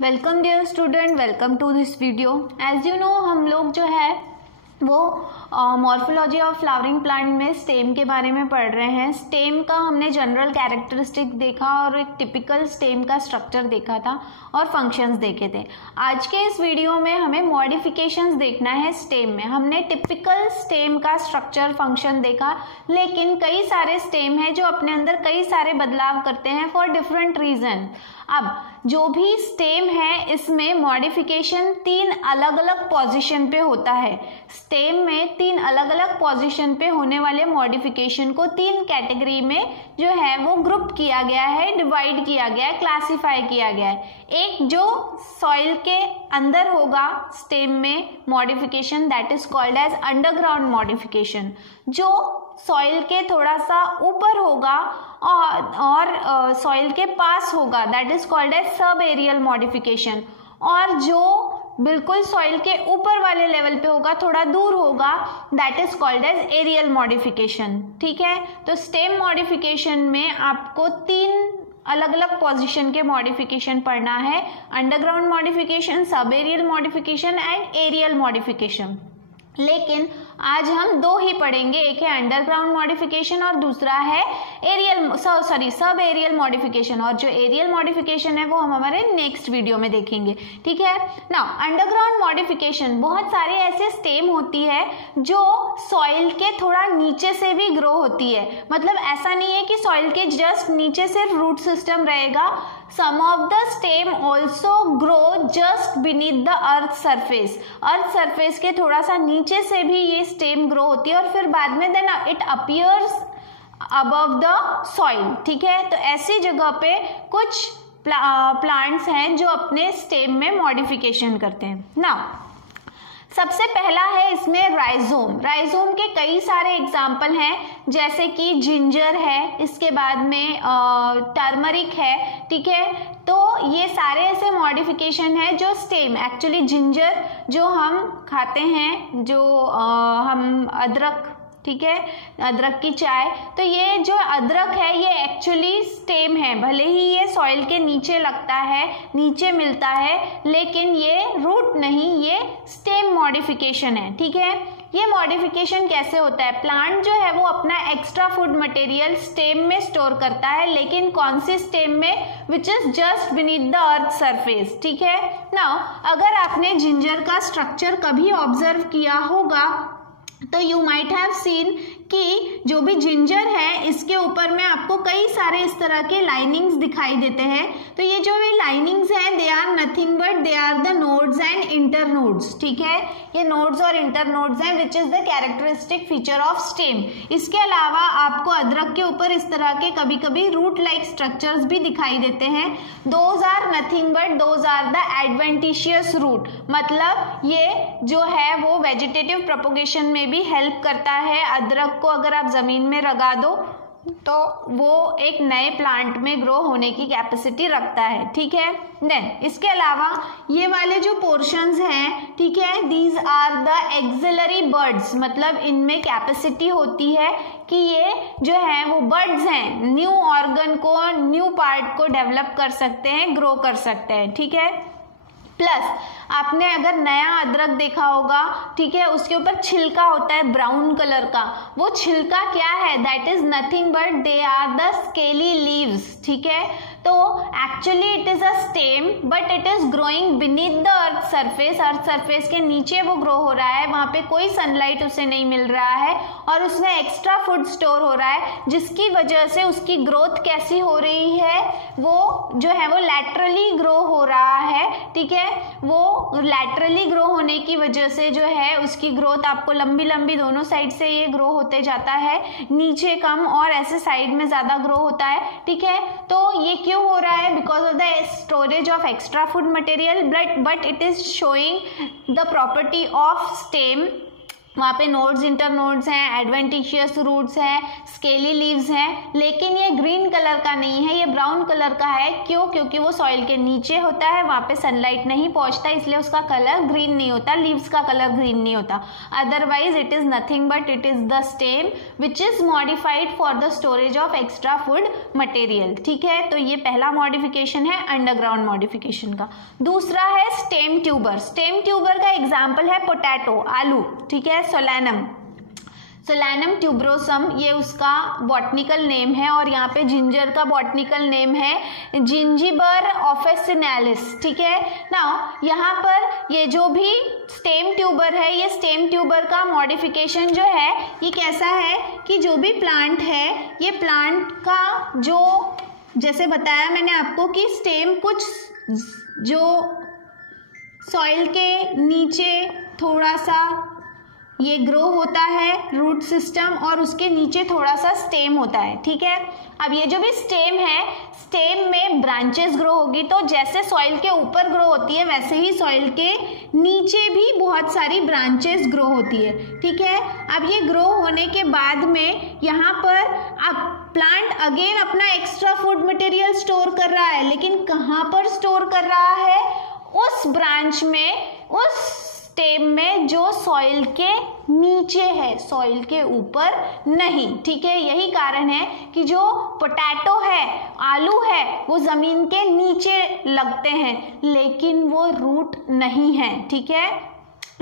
Welcome dear student, welcome to this video. As you know हम लोग जो है वो मॉर्फोलॉजी ऑफ फ्लावरिंग प्लांट में स्टेम के बारे में पढ़ रहे हैं। स्टेम का हमने जनरल कैरेक्टरिस्टिक देखा और एक टिपिकल स्टेम का स्ट्रक्चर देखा था और फंक्शंस देखे थे। आज के इस वीडियो में हमें मॉडिफिकेशंस देखना है स्टेम में। हमने टिपिकल स्टेम का स्ट्रक्चर फंक्शन देखा, लेकिन कई सारे स्टेम है जो अपने अंदर कई सारे बदलाव करते हैं फॉर डिफरेंट रीजन। अब जो भी स्टेम है इसमें मॉडिफिकेशन 3 अलग अलग पोजीशन पे होता है। स्टेम में 3 अलग अलग पोजीशन पे होने वाले मॉडिफिकेशन को 3 कैटेगरी में जो है वो ग्रुप किया गया है, डिवाइड किया गया है, क्लासिफाई किया गया है। एक जो सॉइल के अंदर होगा स्टेम में modification, that is called as underground modification. जो सॉइल के थोड़ा सा ऊपर होगा और सॉइल के पास होगा, that is called as sub aerial modification. और जो बिल्कुल सॉइल के ऊपर वाले लेवल पे होगा, थोड़ा दूर होगा, that is called as aerial modification. ठीक है, तो स्टेम मॉडिफिकेशन में आपको 3 अलग अलग पोजीशन के मॉडिफिकेशन पढ़ना है: underground modification, sub aerial modification and aerial modification. लेकिन आज हम 2 ही पढ़ेंगे, एक है अंडरग्राउंड मॉडिफिकेशन और दूसरा है सब एरियल मॉडिफिकेशन। और जो एरियल मॉडिफिकेशन है वो हम हमारे नेक्स्ट वीडियो में देखेंगे। ठीक है ना। अंडरग्राउंड मॉडिफिकेशन, बहुत सारे ऐसे स्टेम होती है जो सॉइल के थोड़ा नीचे से भी ग्रो होती है। मतलब ऐसा नहीं है कि सॉइल के जस्ट नीचे सिर्फ रूट सिस्टम रहेगा। Some of the stem also grow just beneath the earth surface। Earth surface के थोड़ा सा नीचे से भी ये स्टेम ग्रो होती है और फिर बाद में then it appears above the soil। ठीक है, तो ऐसी जगह पे कुछ प्लांट्स हैं जो अपने स्टेम में मॉडिफिकेशन करते हैं ना। सबसे पहला है इसमें राइजोम। राइजोम के कई सारे एग्जाम्पल हैं, जैसे कि जिंजर है, इसके बाद में टर्मरिक है। ठीक है, तो ये सारे ऐसे मॉडिफिकेशन है जो स्टेम, एक्चुअली जिंजर जो हम खाते हैं, जो हम अदरक, ठीक है, अदरक की चाय, तो ये जो अदरक है ये एक्चुअली स्टेम है। भले ही ये सॉइल के नीचे लगता है, नीचे मिलता है, लेकिन ये रूट नहीं, ये स्टेम मॉडिफिकेशन है। ठीक है, ये मॉडिफिकेशन कैसे होता है? प्लांट जो है वो अपना एक्स्ट्रा फूड मटेरियल स्टेम में स्टोर करता है, लेकिन कौन सी स्टेम में? Which is just beneath the earth surface. ठीक है ना। अगर आपने जिंजर का स्ट्रक्चर कभी ऑब्जर्व किया होगा तो यू माइट हैव सीन कि जो भी जिंजर है इसके ऊपर में आपको कई सारे इस तरह के लाइनिंग्स दिखाई देते हैं। तो ये जो भी लाइनिंग्स हैं they are nothing but they are the nodes and internodes. ठीक है, ये नोड्स और इंटर नोड्स हैं which is the characteristic feature of stem. इसके अलावा आपको अदरक के ऊपर इस तरह के कभी कभी रूट लाइक स्ट्रक्चर्स भी दिखाई देते हैं। Those are nothing but those are the adventitious root. मतलब ये जो है वो वेजिटेटिव प्रोपोगेशन में भी हेल्प करता है। अदरक को अगर आप जमीन में लगा दो तो वो एक नए प्लांट में ग्रो होने की कैपेसिटी रखता है। ठीक है, देन इसके अलावा ये वाले जो पोर्शंस हैं, ठीक है, these are the axillary buds. मतलब इनमें कैपेसिटी होती है कि ये जो है वो बर्ड्स हैं, न्यू ऑर्गन को, न्यू पार्ट को डेवलप कर सकते हैं, ग्रो कर सकते हैं। ठीक है, प्लस आपने अगर नया अदरक देखा होगा, ठीक है, उसके ऊपर छिलका होता है ब्राउन कलर का। वो छिलका क्या है? That is nothing but they are the scaly leaves. ठीक है, तो actually it is a stem but it is growing beneath the earth surface. Earth surface के नीचे वो ग्रो हो रहा है, वहां पे कोई सनलाइट उसे नहीं मिल रहा है और उसमें एक्स्ट्रा फूड स्टोर हो रहा है, जिसकी वजह से उसकी ग्रोथ कैसी हो रही है? वो जो है वो लैटरली ग्रो हो रहा है। ठीक है, वो लैटरली ग्रो होने की वजह से जो है उसकी ग्रोथ आपको लंबी लंबी दोनों साइड से ये ग्रो होते जाता है, नीचे कम और ऐसे साइड में ज्यादा ग्रो होता है। ठीक है, तो ये क्यों हो रहा है? Because of the storage of extra food material, but it is showing the property of stem वहाँ पे नोड्स, इंटरनोड्स हैं, एडवेंटिशियस रूट्स हैं, स्केली लीव्स हैं, लेकिन ये ग्रीन कलर का नहीं है, ये ब्राउन कलर का है। क्यों? क्योंकि वो सॉइल के नीचे होता है, वहाँ पे सनलाइट नहीं पहुँचता, इसलिए उसका कलर ग्रीन नहीं होता, लीव्स का कलर ग्रीन नहीं होता। Otherwise it is nothing but it is the stem which is modified for the storage of extra food material. ठीक है, तो ये पहला मॉडिफिकेशन है अंडरग्राउंड मॉडिफिकेशन का। दूसरा है स्टेम ट्यूबर। स्टेम ट्यूबर का एग्जाम्पल है पोटैटो, आलू। ठीक है, सोलैनम, सोलैनम ट्यूबरोसम ये उसका बॉटनिकल नेम है, और यहाँ पे जिंजर का बॉटनिकल नेम है जिंजिबर ऑफिसिनालिस। ठीक है, नाउ यहाँ पर ये जो भी स्टेम ट्यूबर है, ये स्टेम ट्यूबर का मॉडिफिकेशन जो है ये कैसा है कि जो भी प्लांट है, ये प्लांट का जो, जैसे बताया मैंने आपको कि स्टेम कुछ जो सॉइल के नीचे थोड़ा सा ये ग्रो होता है रूट सिस्टम, और उसके नीचे थोड़ा सा स्टेम होता है। ठीक है, अब ये जो भी स्टेम है, स्टेम में ब्रांचेस ग्रो होगी, तो जैसे सॉइल के ऊपर ग्रो होती है वैसे ही सॉइल के नीचे भी बहुत सारी ब्रांचेस ग्रो होती है। ठीक है, अब ये ग्रो होने के बाद में यहाँ पर अब प्लांट अगेन अपना एक्स्ट्रा फूड मटेरियल स्टोर कर रहा है, लेकिन कहाँ पर स्टोर कर रहा है? उस ब्रांच में, उस स्टेम में जो सॉइल के नीचे है, सॉइल के ऊपर नहीं। ठीक है, यही कारण है कि जो पोटैटो है, आलू है, वो जमीन के नीचे लगते हैं, लेकिन वो रूट नहीं है। ठीक है,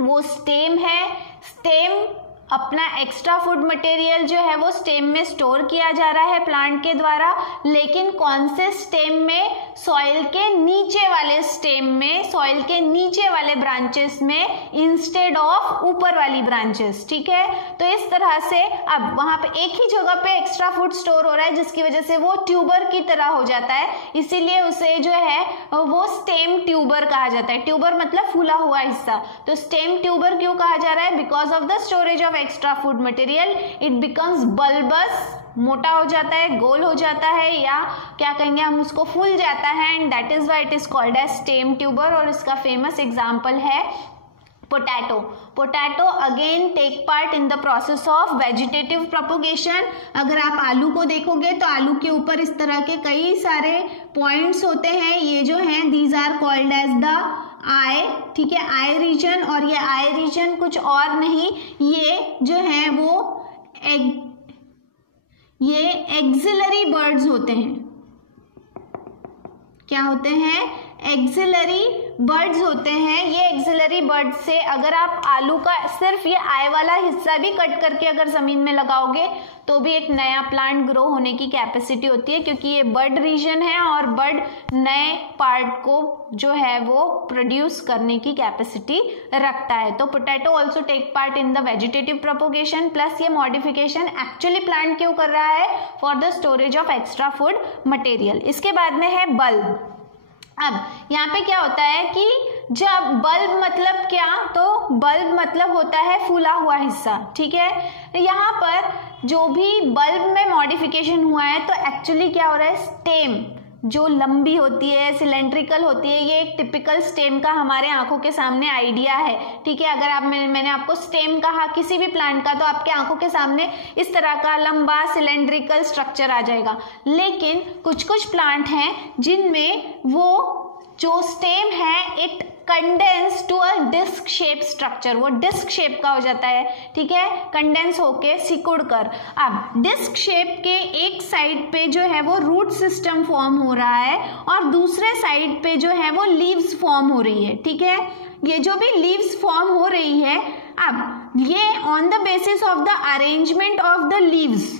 वो स्टेम है। स्टेम अपना एक्स्ट्रा फूड मटेरियल जो है वो स्टेम में स्टोर किया जा रहा है प्लांट के द्वारा, लेकिन कौन से स्टेम में? सॉइल के नीचे वाले स्टेम में, सॉइल के नीचे वाले ब्रांचेस में, इंस्टेड ऑफ ऊपर वाली ब्रांचेस। ठीक है, तो इस तरह से अब वहां पे एक ही जगह पे एक्स्ट्रा फूड स्टोर हो रहा है, जिसकी वजह से वो ट्यूबर की तरह हो जाता है, इसीलिए उसे जो है वो स्टेम ट्यूबर कहा जाता है। ट्यूबर मतलब फूला हुआ हिस्सा, तो स्टेम ट्यूबर क्यों कहा जा रहा है? Because of the storage of extra food material it becomes bulbous, मोटा हो जाता है, गोल हो जाता है, या क्या कहेंगे हम उसको, फूल जाता है, and that is why it is called as stem tuber. और इसका फेमस एग्जांपल है potato. Potato again take part in the process of vegetative propagation. अगर आप आलू को देखोगे तो आलू के ऊपर इस तरह के कई सारे पॉइंट्स होते हैं, ये जो हैं these are called as the eye. ठीक है, आई रीजन, और ये आई रीजन कुछ और नहीं, ये जो है वो ये एक्सिलरी बर्ड्स होते हैं। क्या होते हैं? एक्सिलरी बर्ड्स होते हैं। ये एक्सिलरी बर्ड से अगर आप आलू का सिर्फ ये आई वाला हिस्सा भी कट करके अगर जमीन में लगाओगे तो भी एक नया प्लांट ग्रो होने की कैपेसिटी होती है, क्योंकि ये बर्ड रीजन है और बर्ड नए पार्ट को जो है वो प्रोड्यूस करने की कैपेसिटी रखता है। तो potato also take part in the vegetative propagation, plus ये मॉडिफिकेशन एक्चुअली प्लांट क्यों कर रहा है? For the storage of extra food material. इसके बाद में है बल्ब। अब यहाँ पे क्या होता है कि जब बल्ब मतलब क्या? तो बल्ब मतलब होता है फूला हुआ हिस्सा। ठीक है, यहाँ पर जो भी बल्ब में मॉडिफिकेशन हुआ है तो एक्चुअली क्या हो रहा है? स्टेम जो लंबी होती है, सिलेंड्रिकल होती है, ये एक टिपिकल स्टेम का हमारे आंखों के सामने आइडिया है। ठीक है, अगर आप मैंने आपको स्टेम कहा किसी भी प्लांट का, तो आपके आंखों के सामने इस तरह का लंबा सिलेंड्रिकल स्ट्रक्चर आ जाएगा। लेकिन कुछ कुछ प्लांट हैं जिनमें वो जो स्टेम है it condense to a disc shape structure, वो डिस्क शेप का हो जाता है। ठीक है, कंडेंस होके सिकुड़ कर। अब डिस्क शेप के एक साइड पे जो है वो रूट सिस्टम फॉर्म हो रहा है और दूसरे साइड पे जो है वो लीव्स फॉर्म हो रही है। ठीक है, ये जो भी लीव्स फॉर्म हो रही है, अब ये on the basis of the arrangement of the leaves.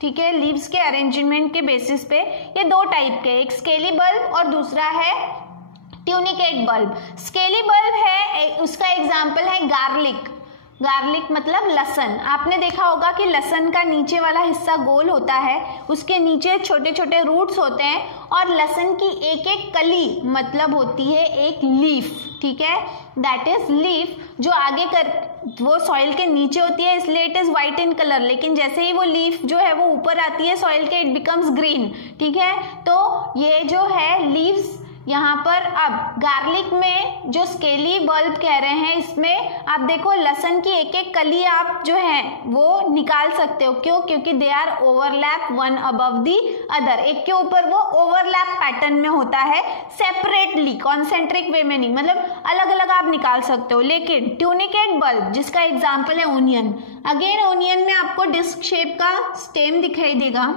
ठीक है, लीव्स के अरेंजमेंट के बेसिस पे ये दो टाइप के, एक स्केली बल्ब और दूसरा है ट्यूनिकेट बल्ब। स्केली बल्ब है, उसका एग्जाम्पल है गार्लिक। गार्लिक मतलब लहसुन। आपने देखा होगा कि लहसुन का नीचे वाला हिस्सा गोल होता है, उसके नीचे छोटे छोटे रूट्स होते हैं, और लहसुन की एक एक कली मतलब होती है एक लीफ। ठीक है, दैट इज लीफ, जो आगे कर वो सॉइल के नीचे होती है, इसलिए it is white in colour, लेकिन जैसे ही वो लीफ जो है वो ऊपर आती है सॉइल के, इट बिकम्स ग्रीन। ठीक है, तो ये जो है लीव्स यहाँ पर अब गार्लिक में जो स्केली बल्ब कह रहे हैं, इसमें आप देखो लहसुन की एक एक कली आप जो है वो निकाल सकते हो। क्यों? क्योंकि they are overlap one above the other, एक के ऊपर वो ओवरलैप पैटर्न में होता है, सेपरेटली कॉन्सेंट्रिक वे में नहीं, मतलब अलग अलग आप निकाल सकते हो। लेकिन ट्यूनिकेट बल्ब जिसका एग्जाम्पल है ओनियन, अगेन ओनियन में आपको डिस्क शेप का स्टेम दिखाई देगा,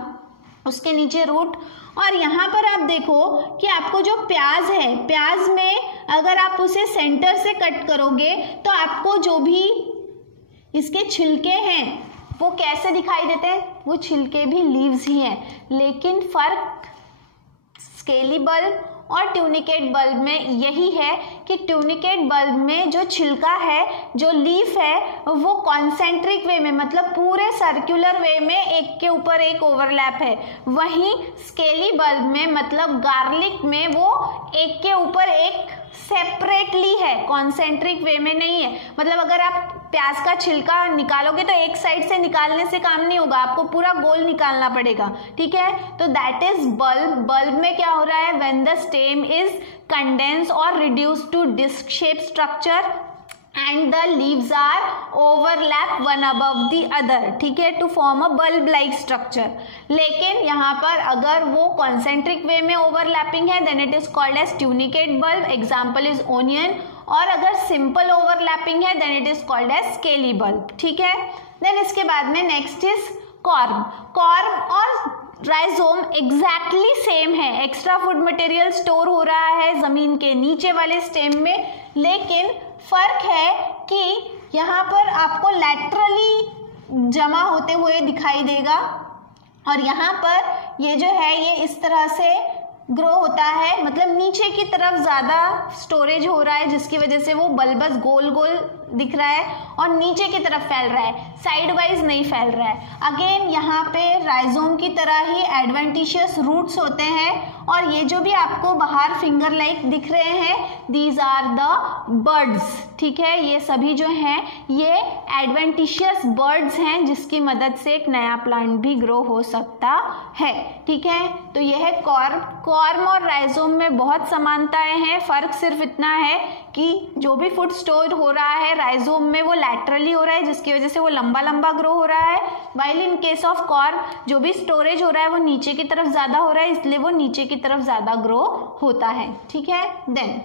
उसके नीचे रूट, और यहाँ पर आप देखो कि आपको जो प्याज है, प्याज में अगर आप उसे सेंटर से कट करोगे तो आपको जो भी इसके छिलके हैं वो कैसे दिखाई देते हैं, वो छिलके भी लीव्स ही हैं। लेकिन फर्क स्केली बल्ब और ट्यूनिकेट बल्ब में यही है कि ट्यूनिकेट बल्ब में जो छिलका है, जो लीफ है, वो कॉन्सेंट्रिक वे में, मतलब पूरे सर्कुलर वे में एक के ऊपर एक ओवरलैप है। वहीं स्केली बल्ब में, मतलब गार्लिक में, वो एक के ऊपर एक सेपरेटली है, कॉन्सेंट्रिक वे में नहीं है। मतलब अगर आप प्याज का छिलका निकालोगे तो एक साइड से निकालने से काम नहीं होगा, आपको पूरा गोल निकालना पड़ेगा, ठीक है। तो दैट इज बल्ब। बल्ब में क्या हो रहा है, when the stem is condense or reduce to disc shape structure and the leaves are overlap one above the other, ठीक है, to form a bulb like structure। लेकिन यहाँ पर अगर वो concentric way में overlapping है then it is called as tunicate bulb, example is onion। और अगर simple overlapping है then it is called as scaly bulb, ठीक है। then इसके बाद में next is corm। corm और राइजोम एग्जैक्टली सेम है, एक्स्ट्रा फूड मटेरियल स्टोर हो रहा है जमीन के नीचे वाले स्टेम में, लेकिन फर्क है कि यहाँ पर आपको लैटरली जमा होते हुए दिखाई देगा और यहाँ पर ये जो है ये इस तरह से ग्रो होता है, मतलब नीचे की तरफ ज्यादा स्टोरेज हो रहा है जिसकी वजह से वो बल्बस गोल गोल दिख रहा है और नीचे की तरफ फैल रहा है, साइड वाइज नहीं फैल रहा है। अगेन यहाँ पे राइजोम की तरह ही एडवेंटिशियस रूट्स होते हैं और ये जो भी आपको बाहर फिंगर लाइक दिख रहे हैं दीज आर द बर्ड्स, ठीक है। ये सभी जो हैं ये एडवेंटिशियस बर्ड्स हैं जिसकी मदद से एक नया प्लांट भी ग्रो हो सकता है, ठीक है। तो यह है कॉर्म और राइजोम में बहुत समानताएं हैं, फर्क सिर्फ इतना है कि जो भी फूड स्टोर हो रहा है राइजोम में वो लैटरली हो रहा है जिसकी वजह से वो लंबा लंबा ग्रो हो रहा है, while in case of corm जो भी स्टोरेज हो रहा है वो नीचे की तरफ ज्यादा हो रहा है इसलिए वो नीचे की तरफ ज्यादा ग्रो होता है, ठीक है। देन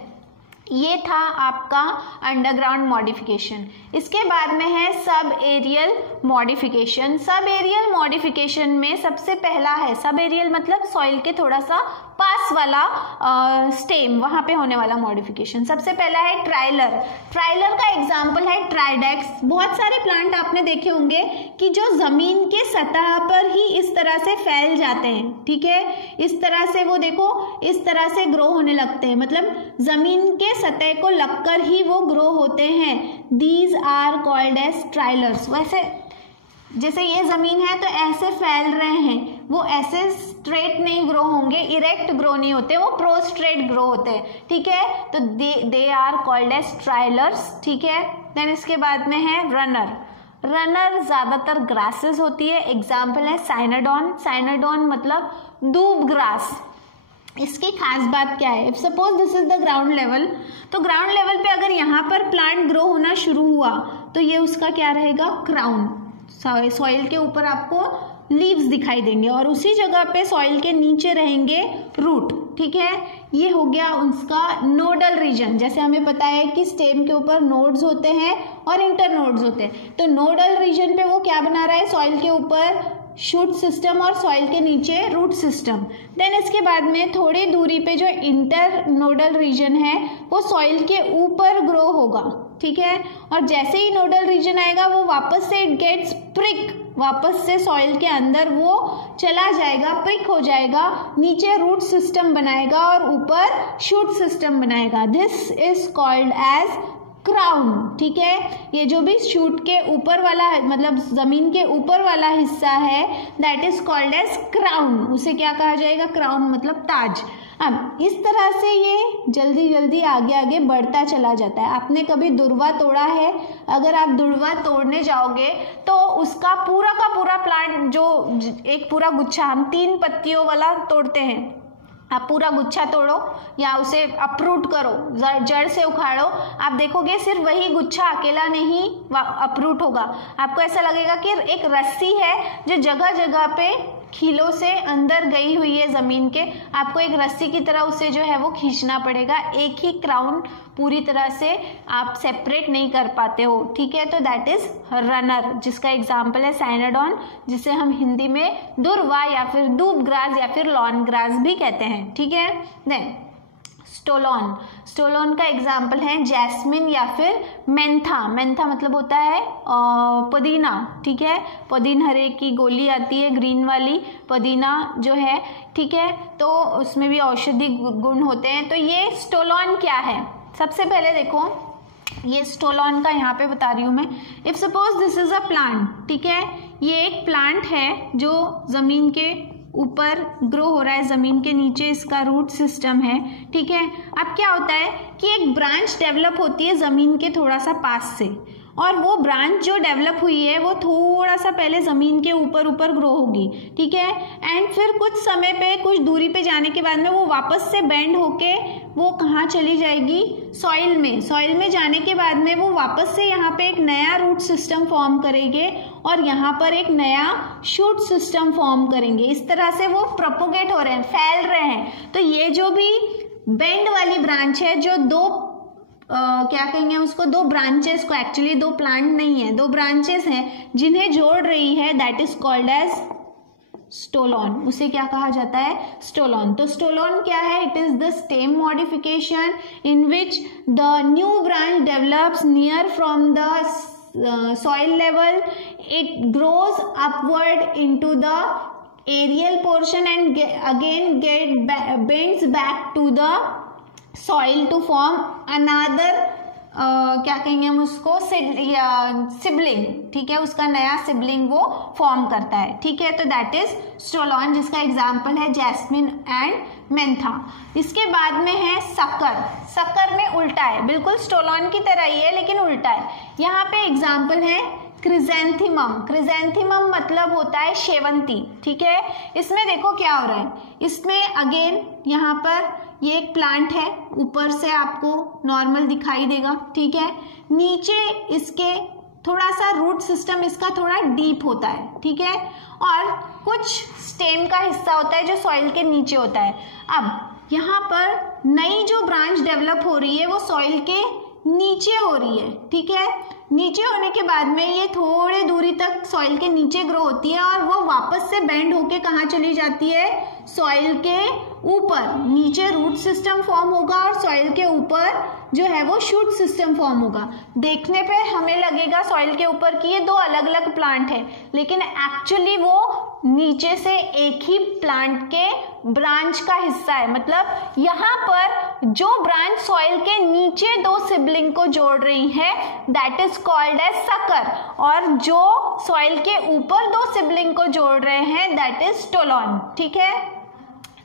ये था आपका अंडरग्राउंड मॉडिफिकेशन। इसके बाद में है sub aerial modification. Sub aerial modification में सबसे पहला है, सब एरियल मतलब सॉइल के थोड़ा सा पास वाला स्टेम, वहां पे होने वाला मॉडिफिकेशन। सबसे पहला है ट्राइलर। ट्राइलर का एग्जांपल है ट्राइडेक्स। बहुत सारे प्लांट आपने देखे होंगे कि जो जमीन के सतह पर ही इस तरह से फैल जाते हैं, ठीक है, इस तरह से वो देखो इस तरह से ग्रो होने लगते हैं, मतलब जमीन के सतह को लगकर ही वो ग्रो होते हैं। These are called as trailers. वैसे जैसे ये जमीन है तो ऐसे फैल रहे हैं, वो ऐसे स्ट्रेट नहीं ग्रो होंगे, इरेक्ट ग्रो नहीं होते, वो प्रोस्ट्रेट ग्रो होते हैं, ठीक है। तो दे आर कॉल्ड एज ट्राइलर्स, ठीक है। देन इसके बाद में है रनर। रनर ज्यादातर ग्रासेस होती है, एग्जाम्पल है साइनाडोन। साइनाडोन मतलब दूब ग्रास। इसकी खास बात क्या है, if suppose this is the ground level, तो ग्राउंड लेवल पे अगर यहाँ पर प्लांट ग्रो होना शुरू हुआ तो ये उसका क्या रहेगा, क्राउन। सॉइल के ऊपर आपको लीव्स दिखाई देंगे और उसी जगह पे सॉइल के नीचे रहेंगे रूट, ठीक है। ये हो गया उसका नोडल रीजन। जैसे हमें पता है कि स्टेम के ऊपर नोड्स होते हैं और इंटर नोड्स होते हैं, तो नोडल रीजन पे वो क्या बना रहा है, सॉइल के ऊपर शूट सिस्टम और सॉइल के नीचे रूट सिस्टम। देन इसके बाद में थोड़ी दूरी पे जो इंटर नोडल रीजन है वो सॉइल के ऊपर ग्रो होगा, ठीक है। और जैसे ही नोडल रीजन आएगा वो वापस से इट गेट्स प्रिक, वापस से सॉइल के अंदर वो चला जाएगा, प्रिक हो जाएगा, नीचे रूट सिस्टम बनाएगा और ऊपर शूट सिस्टम बनाएगा। This is called as crown, ठीक है। ये जो भी शूट के ऊपर वाला मतलब जमीन के ऊपर वाला हिस्सा है that is called as crown, उसे क्या कहा जाएगा, क्राउन मतलब ताज। अब इस तरह से ये जल्दी जल्दी आगे आगे बढ़ता चला जाता है। आपने कभी दुर्वा तोड़ा है, अगर आप दुर्वा तोड़ने जाओगे तो उसका का पूरा प्लांट जो एक पूरा गुच्छा, हम 3 पत्तियों वाला तोड़ते हैं, आप पूरा गुच्छा तोड़ो या उसे अपरूट करो, जड़ से उखाड़ो, आप देखोगे सिर्फ वही गुच्छा अकेला नहीं अपरूट होगा। आपको ऐसा लगेगा कि एक रस्सी है जो जगह जगह पे खीलों से अंदर गई हुई है जमीन के, आपको एक रस्सी की तरह उसे जो है वो खींचना पड़ेगा। एक ही क्राउन पूरी तरह से आप सेपरेट नहीं कर पाते हो, ठीक है। तो दैट इज रनर, जिसका एग्जाम्पल है साइनोडॉन, जिसे हम हिंदी में दुर्वा या फिर दूब ग्रास या फिर लॉन ग्रास भी कहते हैं, ठीक है। देन स्टोलोन, स्टोलोन का एग्जाम्पल है जैस्मिन या फिर मेंथा। मेंथा मतलब होता है पुदीना, ठीक है। पुदीन हरे की गोली आती है ग्रीन वाली, पुदीना जो है, ठीक है, तो उसमें भी औषधि गुण होते हैं। तो ये स्टोलोन क्या है, सबसे पहले देखो ये स्टोलोन का यहाँ पे बता रही हूँ मैं। If suppose this is a plant, ठीक है, ये एक प्लांट है जो जमीन के ऊपर ग्रो हो रहा है, जमीन के नीचे इसका रूट सिस्टम है, ठीक है। अब क्या होता है कि एक ब्रांच डेवलप होती है जमीन के थोड़ा सा पास से, और वो ब्रांच जो डेवलप हुई है वो थोड़ा सा पहले जमीन के ऊपर ऊपर ग्रो होगी, ठीक है। एंड फिर कुछ समय पे, कुछ दूरी पे जाने के बाद में वो वापस से बेंड होके वो कहाँ चली जाएगी, सॉइल में। सॉइल में जाने के बाद में वो वापस से यहाँ पे एक नया रूट सिस्टम फॉर्म करेंगे और यहाँ पर एक नया शूट सिस्टम फॉर्म करेंगे। इस तरह से वो प्रोपोगेट हो रहे हैं, फैल रहे हैं। तो ये जो भी बेंड वाली ब्रांच है, जो दो क्या कहेंगे उसको, दो ब्रांचेस को, एक्चुअली दो प्लांट नहीं है, दो ब्रांचेस हैं जिन्हें जोड़ रही है, that is called as stolon. उसे क्या कहा जाता है, स्टोलोन। तो स्टोलोन क्या है, it is the stem modification in which the new branch develops near from the soil level, it grows upward into the aerial portion and again bends back to the soil to form another क्या कहेंगे हम उसको, sibling, ठीक है, उसका नया sibling वो form करता है, ठीक है। तो दैट इज स्टोलोन, जिसका एग्जाम्पल है जैस्मिन एंड मेंथा। इसके बाद में है सकर। सकर में उल्टा है, बिल्कुल स्टोलोन की तरह ही है लेकिन उल्टा है। यहाँ पे एग्जाम्पल है क्रिजेंथीमम। क्रिजेंथीमम मतलब होता है शेवंती, ठीक है। इसमें देखो क्या हो रहा है, इसमें अगेन यहाँ पर ये एक प्लांट है, ऊपर से आपको नॉर्मल दिखाई देगा, ठीक है। नीचे इसके थोड़ा सा रूट सिस्टम इसका थोड़ा डीप होता है, ठीक है, और कुछ स्टेम का हिस्सा होता है जो सॉइल के नीचे होता है। अब यहाँ पर नई जो ब्रांच डेवलप हो रही है वो सॉइल के नीचे हो रही है, ठीक है। नीचे होने के बाद में ये थोड़े दूरी तक सॉइल के नीचे ग्रो होती है और वो वापस से बेंड होके कहाँ चली जाती है, सॉइल के ऊपर। नीचे रूट सिस्टम फॉर्म होगा और सॉइल के ऊपर जो है वो शूट सिस्टम फॉर्म होगा। देखने पे हमें लगेगा सॉइल के ऊपर कि ये दो अलग अलग प्लांट है, लेकिन एक्चुअली वो नीचे से एक ही प्लांट के ब्रांच का हिस्सा है। मतलब यहाँ पर जो ब्रांच सॉइल के नीचे दो सिबलिंग को जोड़ रही है that is called as sucker, और जो सॉइल के ऊपर दो सिबलिंग को जोड़ रहे हैं दैट इज स्टोलोन, ठीक है।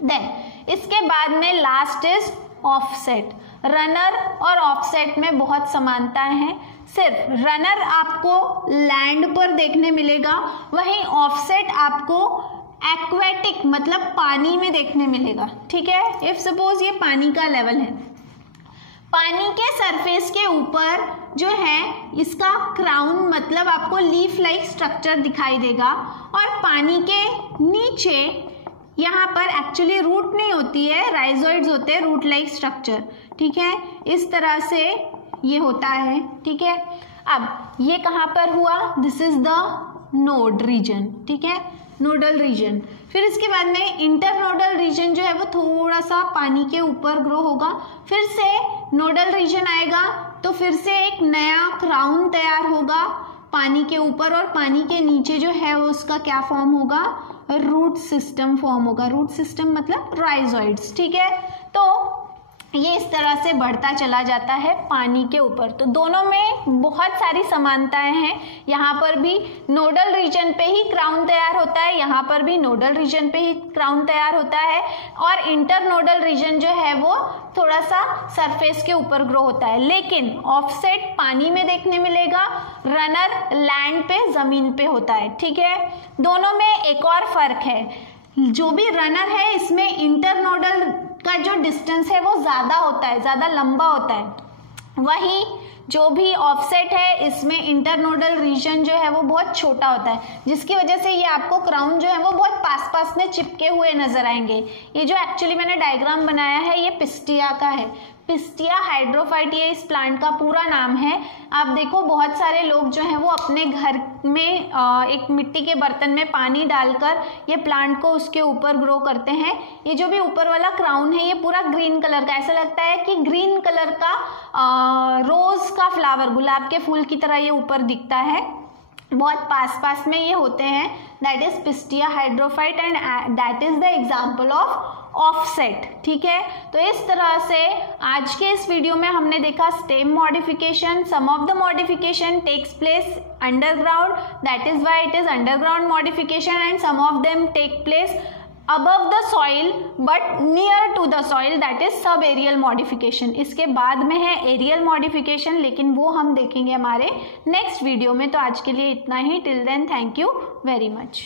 देन इसके बाद में लास्ट इज ऑफसेट। रनर और ऑफसेट में बहुत समानताएं हैं, सिर्फ रनर आपको लैंड पर देखने मिलेगा, वहीं ऑफसेट आपको एक्वेटिक मतलब पानी में देखने मिलेगा, ठीक है। इफ सपोज ये पानी का लेवल है, पानी के सरफेस के ऊपर जो है इसका क्राउन मतलब आपको लीफ लाइक स्ट्रक्चर दिखाई देगा, और पानी के नीचे यहाँ पर एक्चुअली रूट नहीं होती है, राइजोइड्स होते हैं, रूट लाइक स्ट्रक्चर, ठीक है। इस तरह से ये होता है, ठीक है। अब ये कहाँ पर हुआ, this is the node region, ठीक है, नोडल रीजन। फिर इसके बाद में इंटरनोडल रीजन जो है वो थोड़ा सा पानी के ऊपर ग्रो होगा, फिर से नोडल रीजन आएगा तो फिर से एक नया क्राउन तैयार होगा पानी के ऊपर, और पानी के नीचे जो है वो उसका क्या फॉर्म होगा, रूट सिस्टम फॉर्म होगा। रूट सिस्टम मतलब राइजोइड्स, ठीक है। तो ये इस तरह से बढ़ता चला जाता है पानी के ऊपर। तो दोनों में बहुत सारी समानताएं हैं। यहाँ पर भी नोडल रीजन पे ही क्राउन तैयार होता है, यहाँ पर भी नोडल रीजन पे ही क्राउन तैयार होता है, और इंटरनोडल रीजन जो है वो थोड़ा सा सरफेस के ऊपर ग्रो होता है। लेकिन ऑफसेट पानी में देखने मिलेगा, रनर लैंड पे, जमीन पे होता है, ठीक है। दोनों में एक और फर्क है, जो भी रनर है इसमें इंटरनोडल का जो डिस्टेंस है वो ज़्यादा होता है, ज़्यादा लंबा होता है। वहीं जो भी ऑफसेट है इसमें इंटरनोडल रीजन जो है वो बहुत छोटा होता है, जिसकी वजह से ये आपको क्राउन जो है वो बहुत पास पास में चिपके हुए नजर आएंगे। ये जो एक्चुअली मैंने डायग्राम बनाया है ये पिस्टिया का है। पिस्टिया हाइड्रोफाइट ये इस प्लांट का पूरा नाम है। आप देखो बहुत सारे लोग जो हैं वो अपने घर में एक मिट्टी के बर्तन में पानी डालकर ये प्लांट को उसके ऊपर ग्रो करते हैं। ये जो भी ऊपर वाला क्राउन है ये पूरा ग्रीन कलर का, ऐसा लगता है कि ग्रीन कलर का रोज का फ्लावर, गुलाब के फूल की तरह ये ऊपर दिखता है, बहुत पास पास में ये होते हैं। That is pistia hydrophyte and that is the example of offset. ठीक है, तो इस तरह से आज के इस वीडियो में हमने देखा stem modification. Some of the modification takes place underground, that is why it is underground modification, and some of them take place above the soil but near to the soil, that is सब aerial modification. इसके बाद में है aerial modification, लेकिन वो हम देखेंगे हमारे नेक्स्ट वीडियो में। तो आज के लिए इतना ही। Till then thank you very much.